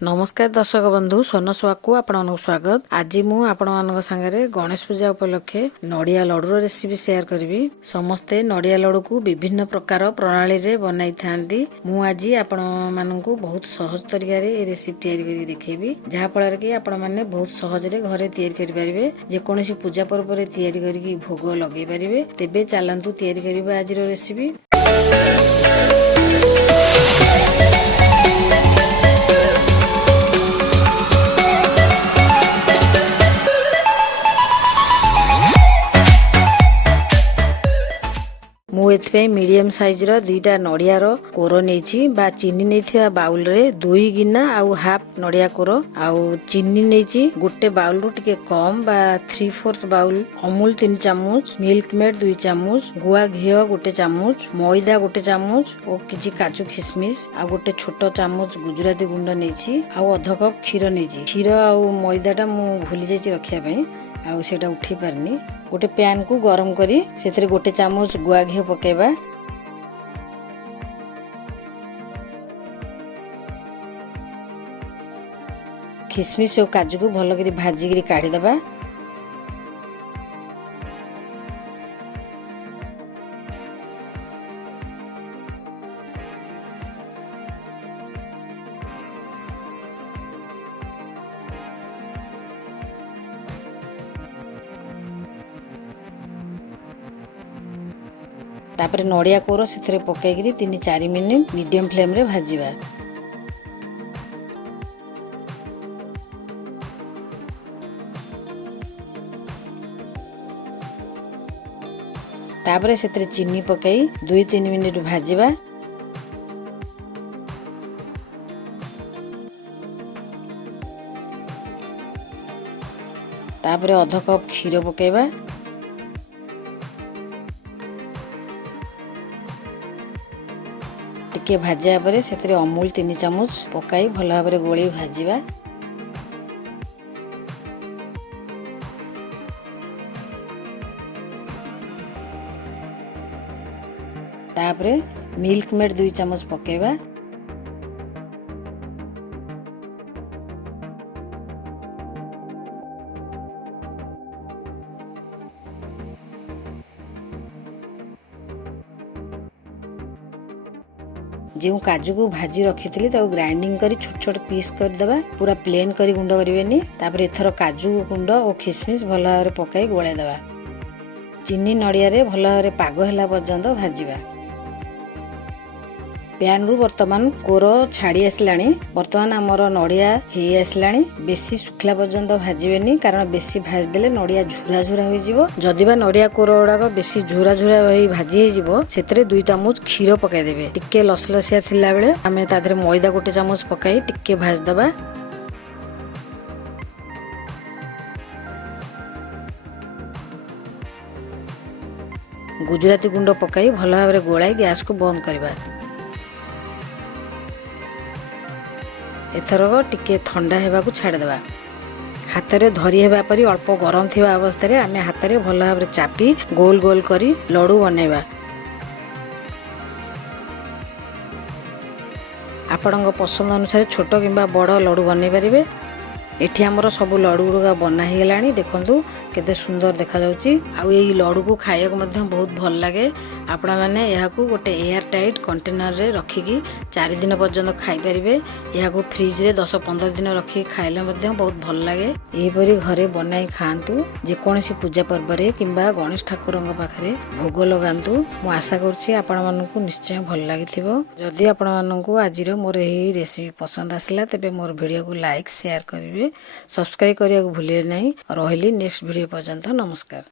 नमस्कार दर्शक बंधु स्वर्नस्वक को आपन स्वागत। आज मु आपण सांगे गणेश पूजा उपलक्षे नड़िया लड्डू रेसिपी शेयर करी। समस्ते नड़िया लड्डू को विभिन्न प्रकार प्रणाली रे बनाई थांती। मु आज आपण मानकु बहुत सहज तरीका रे रेसिपी तैयारी करी देखेबी, जहा फल कि आपण माने बहुत सहज रे घरे तैयारी करि परिबे। जे कोनोसी पूजा पर्व रे तैयारी करी भोग लगे परिबे। तेबे चलंतु तैयारी करिबा आज रो रेसिपी। मु एथपे मीडियम साइज रो दीटा नड़िया रो कोर नेछि बा चीनी नेथिया बाउल रे 2 गिना आउ हाफ नड़िया कोर आउ चीनी नेछि गोटे बाउल रो टिके कम बा 3/4 बाउल, अमूल 3 चामच, मिल्क मेड 2 चामच, गुआ घियो गोटे चामच, मैदा गोटे चामच और किछि काजू किशमिश आ गोटे छोटो चामच गुजराती गुंड नेछि आउ अध कप क्षीर नेछि। क्षीर आउ मैदाटा मु भूली जाइछि रखिया पई आउ सेटा उठी पारनी। गोटे पैन को गरम करी सेथरे गोटे चामच गुआ घी पकेबा। किशमिश और काजू को भल करी भाजी करी काढ़ी दबा। तापर नड़िया कोर से पकईकरी 3-4 मिनिट मीडियम फ्लेम रे भाजीबा। तापर से चीनी पकई 2-3 मिनिट भाजीबा। तापर अध कप क्षीर पकेबा। टिके भाजा परे सेतरे अमूल 3 चामच पकाई भल भाव रे गोली भाजीबा। तापरे मिल्क मेड 2 चामच पकेबा। जो काजू को भाजी रखी थी ग्राइंडिंग करी छोट छोट पीस कर देबा। पूरा प्लेन करी गुंड करिवेनी। तापर एथरो काजू गुंड और किशमिश भल भाव रे पकाई गोळे देबा। चीनी नड़िया रे भल भाव रे पाग होला पर्यंत भाजीबा। पैन रु वर्तमान कोर छाड़ी आसलानी। वर्तमान आमर नड़िया हे आसलानी। बेसी सुखला पर्यंत भाजीबेनी, कारण बेसी भाज देले नड़िया झुरा झुरा होई जिवो। जदिबा नड़िया कोर गुड़ाक बेसी झुरा झुरा होई भाजी हे जिवो, सेतरे 2 चामच क्षीर पकाई देबे। टिके लसलसिया थिला बेले आमे तादरे मैदा गोटे चामच पकाई टिके भाज दबा। गुजराती गुंड पकाई भल भाव रे गोलाई गैस को बंद करबा। एथरक टिके ठंडा हेबा को छाड़ देबा। हाथ रे धरी हेबा परी अल्प गरम थिबा अवस्था रे आमे हाथ रे भल भाव रे चापी गोल गोल करी लड्डू बनेबा। आपणक पसंद अनुसार छोट किंबा बड़ लड्डू बनै परिबे। एठी हमर सब लड्डू गुडा बना हे गेलानी। देखंतु केते सुंदर देखा जाउची। आ एई लड्डू को खाइया को मध्य बहुत भल लागे। आपणा माने एहा को गोटे एयर टाइट कंटेनर रे रखी की 4 दिन पर्यंत खाई परिबे। एहा को फ्रिज रे 10-15 दिन रखी खाइले मध्य बहुत भल लागे। एही परी घरे बनाई खांतु। जे कोनोसी पूजा पर्व रे किंबा गणेश ठाकुरंग पाखरे भोग लगांतु। मु आशा करछि आपण मानकु निश्चय भल लागिथिबो। जदि आपण मानकु आजिर मोर एही रेसिपी पसंद आसला तेबे मोर वीडियो को लाइक शेयर करिवे। सब्सक्राइब करिया को भूलिए नहीं। रहिली नेक्स्ट वीडियो पर्यंत। नमस्कार।